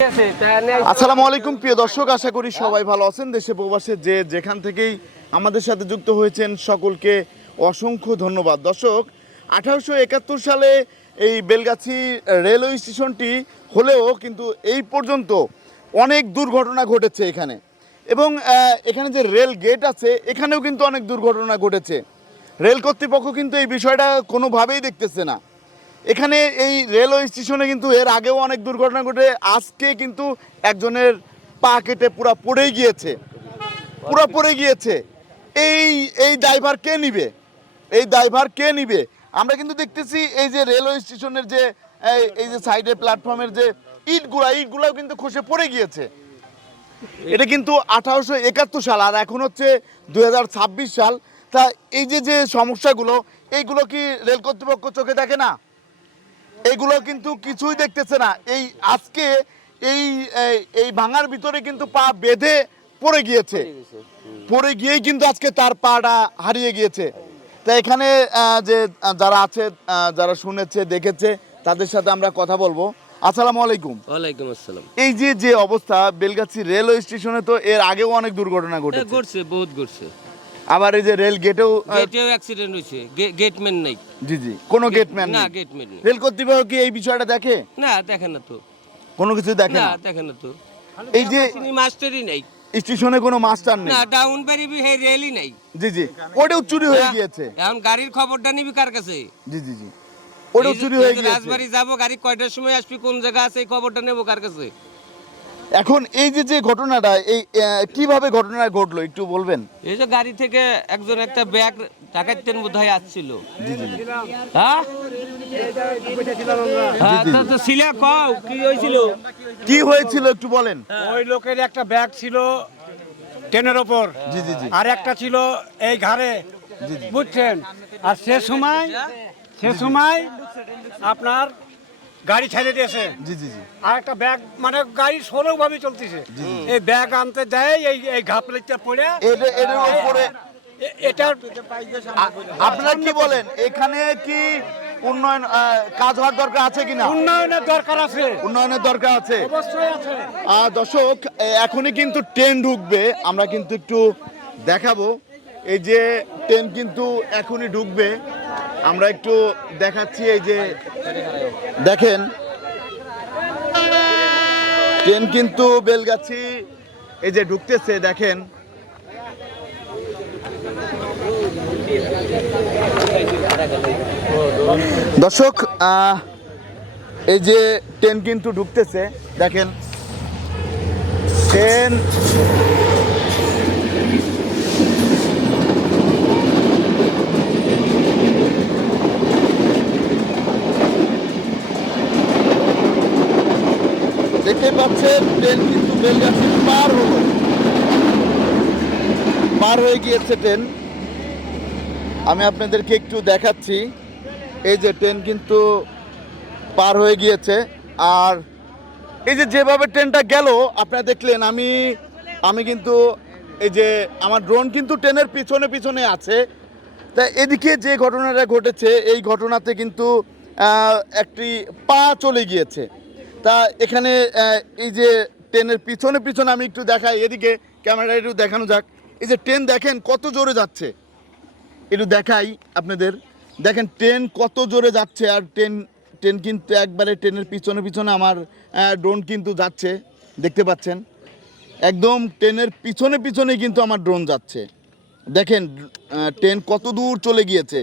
আসসালামু আলাইকুম প্রিয় দর্শক, আশা করি সবাই ভালো আছেন। দেশে প্রবাসে যে যেখান থেকেই আমাদের সাথে যুক্ত হয়েছেন সকলকে অসংখ্য ধন্যবাদ। দর্শক, 1871 সালে এই বেলগাছি রেলওয়ে স্টেশনটি হলেও কিন্তু এই পর্যন্ত অনেক দুর্ঘটনা ঘটেছে এখানে, এবং এখানে যে রেল গেট আছে এখানেও কিন্তু অনেক দুর্ঘটনা ঘটেছে। রেল কর্তৃপক্ষ কিন্তু এই বিষয়টা কোনোভাবেই দেখতেছে না। এখানে এই রেলওয়ে স্টেশনে কিন্তু এর আগেও অনেক দুর্ঘটনা ঘটে। আজকে কিন্তু একজনের পা কেটে পুরো পড়ে গিয়েছে। এই এই ড্রাইভার কে নিবে? আমরা কিন্তু দেখতেছি এই যে রেলওয়ে স্টেশনের যে এই যে সাইডে প্ল্যাটফর্মের যে ইটগুলাও কিন্তু খসে পড়ে গিয়েছে। এটা কিন্তু 1871 সাল, আর এখন হচ্ছে 2026 সাল। তা এই যে সমস্যাগুলো, এইগুলো কি রেল কর্তৃপক্ষ চোখে দেখে না? এইগুলো কিন্তু কিছুই দেখতেছে না। এই আজকে এই এই ভাঙার ভিতরে কিন্তু পা বেঁধে পড়ে গিয়েই কিন্তু আজকে তার পাটা হারিয়ে গিয়েছে। তা এখানে যে যারা আছে, যারা শুনেছে দেখেছে, তাদের সাথে আমরা কথা বলবো। আসসালামু আলাইকুম। ওয়ালাইকুম আসসালাম। এই যে অবস্থা বেলগাছি রেলওয়ে স্টেশনে, তো এর আগেও অনেক দুর্ঘটনা ঘটেছে, বহুত ঘটছে। আবার এই যে রেল গেটেও অ্যাক্সিডেন্ট হয়েছে, গেটম্যান নাই। জি, কোনো গেটম্যান না, নেই। গেটম্যান নেই। রেল কর্তৃপক্ষ কি এই বিষয়টা দেখে? না, দেখে না তো। কোনো কিছু দেখে না। দেখে না তো। এই যে মাস্টারই নাই স্টেশনে কোনো মাস্টার নেই। না, ডাউন বাড়ি হে রেলই নাই। জি, ওটাও চুরি হয়ে গিয়েছে। এখন গাড়ির খবরটা নিবি কার কাছে? জি, ওটাও চুরি হয়ে গিয়েছে। রাজবাড়ি যাব, গাড়ি কয়টার সময় আসবি, কোন জায়গা আছে, এই খবরটা নেব কার কাছে? এখন এই যে ঘটনাটা, এই কিভাবে ঘটনাটা ঘটলো একটু বলবেন? এই যে গাড়ি থেকে একজন একটা ব্যাগ ডাকাতের বোধহয় আসছিল। জি। হ্যাঁ, তো সিলা কও কি হয়েছিল একটু বলেন। ওই লোকের একটা ব্যাগ ছিল ট্রেনের ওপর, জি। আর একটা ছিল এই ঘাড়ে, বুঝছেন? আর সে সময় আপনার গাড়ি ছেড়ে দিয়েছে। জি। আর একটা ব্যাগ, মানে গাড়ি সরু ভাবে চলতেছে, এই ব্যাগ আনতে যায় এই ঘাপলিটা পড়ে এটার উপরে। এটা আপনারা কি বলেন, এখানে কি উন্নয়ন কাজ হওয়ার দরকার আছে কিনা? উন্নয়নের দরকার আছে, অবশ্যই আছে। দর্শক, এখনই কিন্তু ট্রেন ঢুকবে, আমরা কিন্তু একটু দেখাবো। এই যে ট্রেন কিন্তু এখনই ঢুকবে, আমরা একটু দেখাচ্ছি। এই যে দেখেন, ট্রেন কিন্তু বেলগাছি এই যে ঢুকতেছে, দেখেন। দর্শক, এই যে ট্রেন কিন্তু ঢুকতেছে, দেখেন। ট্রেন দেখতে পাচ্ছেন, ট্রেন কিন্তু বেলগাছি পার হয়ে গিয়েছে ট্রেন। আমি আপনাদেরকে একটু দেখাচ্ছি। এই যে ট্রেন কিন্তু পার হয়ে গিয়েছে, আর এই যে যেভাবে ট্রেনটা গেল আপনারা দেখলেন। আমি কিন্তু এই যে আমার ড্রোন কিন্তু ট্রেনের পিছনে আছে। তা এদিকে যে ঘটনাটা ঘটেছে, এই ঘটনাতে কিন্তু একটি পা চলে গিয়েছে। তা এখানে এই যে ট্রেনের পিছনে আমি একটু দেখাই, এদিকে ক্যামেরা একটু দেখানো যাক। এই যে ট্রেন দেখেন কত জোরে যাচ্ছে, একটু দেখাই আপনাদের। দেখেন ট্রেন কত জোরে যাচ্ছে, আর ট্রেন কিন্তু একবারে ট্রেনের পিছনে আমার ড্রোন কিন্তু যাচ্ছে, দেখতে পাচ্ছেন। একদম ট্রেনের পিছনে কিন্তু আমার ড্রোন যাচ্ছে। দেখেন ট্রেন কত দূর চলে গিয়েছে।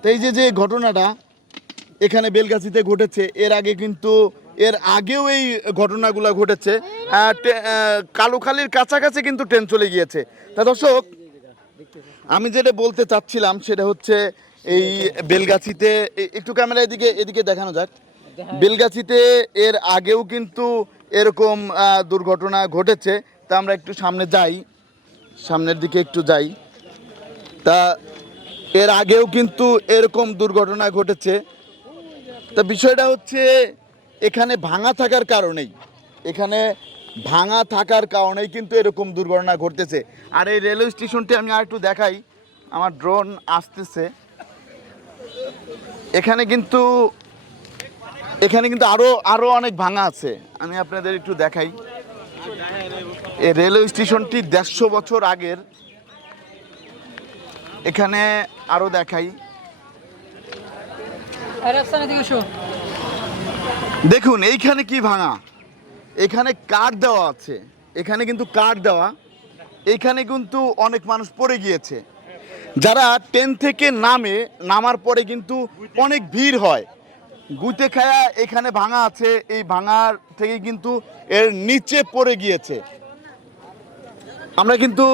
তো এই যে ঘটনাটা এখানে বেলগাছিতে ঘটেছে, এর আগেও এই ঘটনাগুলো ঘটেছে। কালুখালীর কাছাকাছি কিন্তু ট্রেন চলে গিয়েছে। তা দর্শক, আমি যেটা বলতে চাচ্ছিলাম সেটা হচ্ছে, এই বেলগাছিতে একটু ক্যামেরা এদিকে দেখানো যাক। বেলগাছিতে এর আগেও কিন্তু এরকম দুর্ঘটনা ঘটেছে। তা আমরা একটু সামনের দিকে একটু যাই। তা এর আগেও কিন্তু এরকম দুর্ঘটনা ঘটেছে। তা বিষয়টা হচ্ছে, এখানে ভাঙা থাকার কারণেই কিন্তু এরকম দুর্ঘটনা ঘটতেছে। আর এই রেলওয়ে স্টেশনটি আমি আর একটু দেখাই, আমার ড্রোন আসতেছে। এখানে কিন্তু আরো অনেক ভাঙা আছে। আমি আপনাদের একটু দেখাই। এই রেলওয়ে স্টেশনটি 150 বছর আগের। এখানে আরো দেখাই, দেখুন এইখানে কি ভাঙা, এখানে কাঠ দেওয়া আছে, এখানে কিন্তু কাঠ দেওয়া, এখানে কিন্তু অনেক মানুষ পড়ে গিয়েছে। যারা ট্রেন থেকে নামার পরে কিন্তু অনেক ভিড় হয়, গুতে খায়া এখানে ভাঙা আছে, এই ভাঙার থেকে কিন্তু এর নিচে পড়ে গিয়েছে। আমরা কিন্তু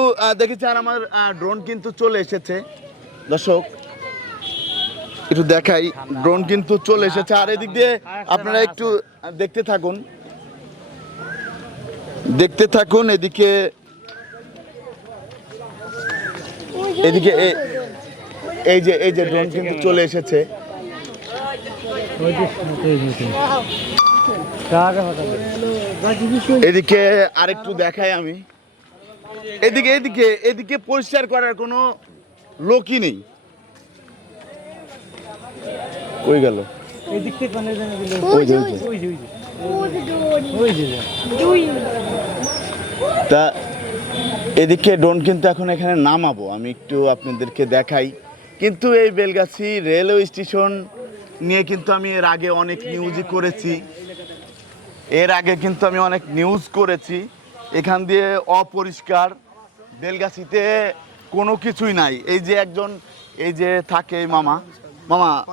দেখেছি, আর আমার ড্রোন কিন্তু চলে এসেছে। দর্শক একটু দেখাই, ড্রোন কিন্তু চলে এসেছে। আর এদিক দিয়ে আপনারা একটু দেখতে থাকুন, এদিকে এই যে ড্রোন কিন্তু চলে এসেছে। এদিকে আরেকটু দেখাই আমি, এদিকে পরিষ্কার করার কোনো লোকই নেই। কই গেল? তা এদিকে ড্রোন কিন্তু এখন এখানে নামাবো, আমি একটু আপনাদেরকে দেখাই। কিন্তু এই বেলগাছি রেলওয়ে স্টেশন নিয়ে কিন্তু আমি এর আগে অনেক নিউজই করেছি, এখান দিয়ে অপরিষ্কার, বেলগাছিতে কোনো কিছুই নাই। এই যে একজন এই যে থাকে মামা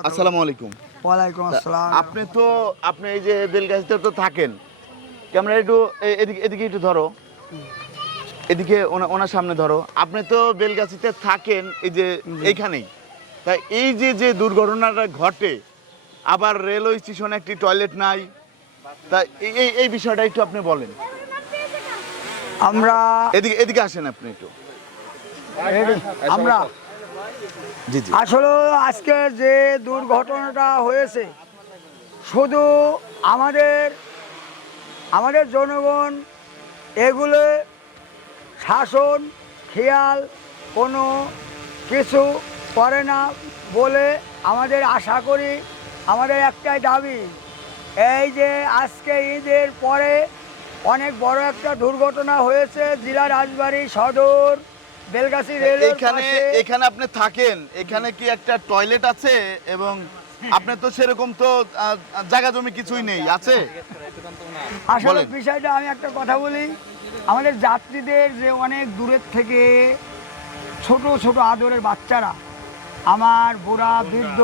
আসসালামু আলাইকুম। ওয়ালাইকুম আসসালাম। আপনি এই যে বেলগাছিতে তো থাকেন, ক্যামেরা একটু এদিকে একটু ধরো, এদিকে ওনার সামনে ধরো। আপনি তো বেলগাছিতে থাকেন এই যে এইখানেই, তাই এই যে দুর্ঘটনাটা ঘটে, আবার রেলওয়ে স্টেশনে একটি টয়লেট নাই, তা এই বিষয়টা একটু আপনি বলেন। আমরা এদিকে আসেন আপনি একটু। আমরা জি। আসলে আজকে যে দুর্ঘটনাটা হয়েছে, শুধু আমাদের জনগণ এগুলো শাসন খেয়াল কোনো কিছু করে না বলে আমাদের আশা করি। আমাদের একটাই দাবি, এই যে আজকে ঈদের পরে অনেক বড় একটা দুর্ঘটনা হয়েছে জেলা রাজবাড়ী সদর বেলগাছি রেলের পাশে। এখানে আপনি থাকেন, এখানে কি একটা টয়লেট আছে? এবং আপনার তো সেরকম তো জায়গা জমি কিছুই নেই, আছে? আসলে বিষয়টা আমি একটা কথা বলি, আমাদের যাত্রীদের যে অনেক দূরের থেকে ছোট আদরের বাচ্চারা, আমার বুড়া বৃদ্ধ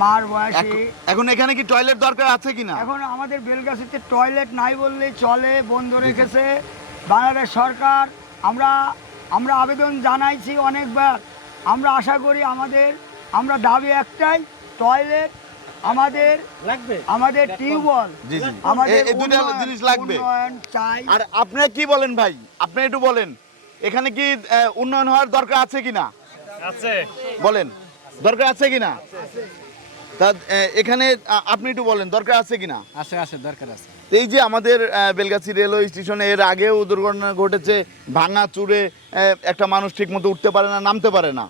মার বয়সী, এখন এখানে কি টয়লেট দরকার আছে কিনা? এখন আমাদের বেলগাছিতে টয়লেট নাই বললেই চলে, বন্ধ রেখেছে বাংলাদেশ সরকার। আমরা আবেদন জানাইছি অনেকবার। আমরা আশা করি আমরা দাবি একটাই, টয়লেট আমাদের লাগবে, আমাদের টিউবওয়েল, আমাদের এই দুটো জিনিস লাগবে চাই। আর আপনি কি বলেন ভাই, আপনি একটু বলেন, এখানে কি উন্নয়ন হওয়ার দরকার আছে কিনা? আছে, বলেন দরকার আছে কিনা? তা এখানে আপনি একটু বলেন দরকার আছে কিনা? আছে, দরকার আছে। এই যে আমাদের বেলগাছি রেলওয়ে স্টেশনে এর আগেও দুর্ঘটনা ঘটেছে, ভাঙা চুরে একটা মানুষ ঠিক মতো উঠতে পারে না, নামতে পারে না।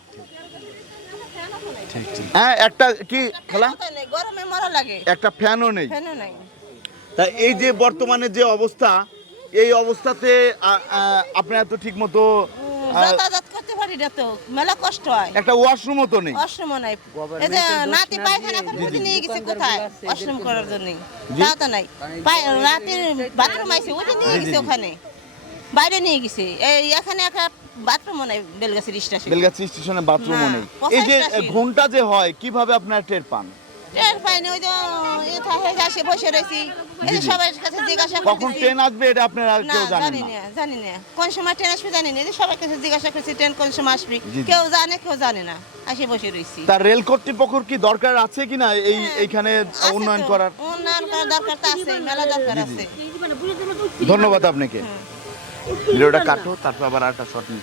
হ্যাঁ, একটা কি খেলা, গরমে মরা লাগে, একটা ফ্যানও নেই। নাই। তা এই যে বর্তমানে যে অবস্থা, এই অবস্থাতে আপনারা তো ঠিক মতো যাতায়াত করতে পারি না, তো মেলা কষ্ট হয়। একটা ওয়াশরুমও তো নেই। ওয়াশরুম নাই, এই যে নাতি পায়খানা করতে নিয়ে গেছে কোথায় ওয়াশরুম করার জন্য, তাও তো নাই। রাতের বাথরুম আইছে, ওটা নিয়ে গেছে ওখানে, বাইরে নিয়ে গেছে। এই এখানে একটা বাথরুমও নাই বেলগাছির স্টেশনে বাথরুমও নেই। হ্যাঁ, এই যে 85 ঘন্টা যে হয়, কিভাবে আপনারা টের পান? ট্রেন পাইনি, ওই যে এসে বসে রয়েছি, এই যে সবার কাছে জিজ্ঞাসা কখন করতেছি। ট্রেন আসবে এটা আপনারা না, কেউ জানেন না? জানি না কোন সময় ট্রেন আসবে, জানি না। এই যে সবার কাছে জিজ্ঞাসা করছি ট্রেন কোন সময় আসবে, জি। কেউ জানে না, আসে বসে রয়েছি। তার রেল কর্তৃপক্ষের কি দরকার আছে কিনা এইখানে আছে উন্নয়ন তো, করার? উন্নয়ন করার দরকার তো আছে, মেলা দরকার আছে। ধন্যবাদ আপনাকে। ভিডিওটা কাটো, তারপর আবার একটা শট নিই।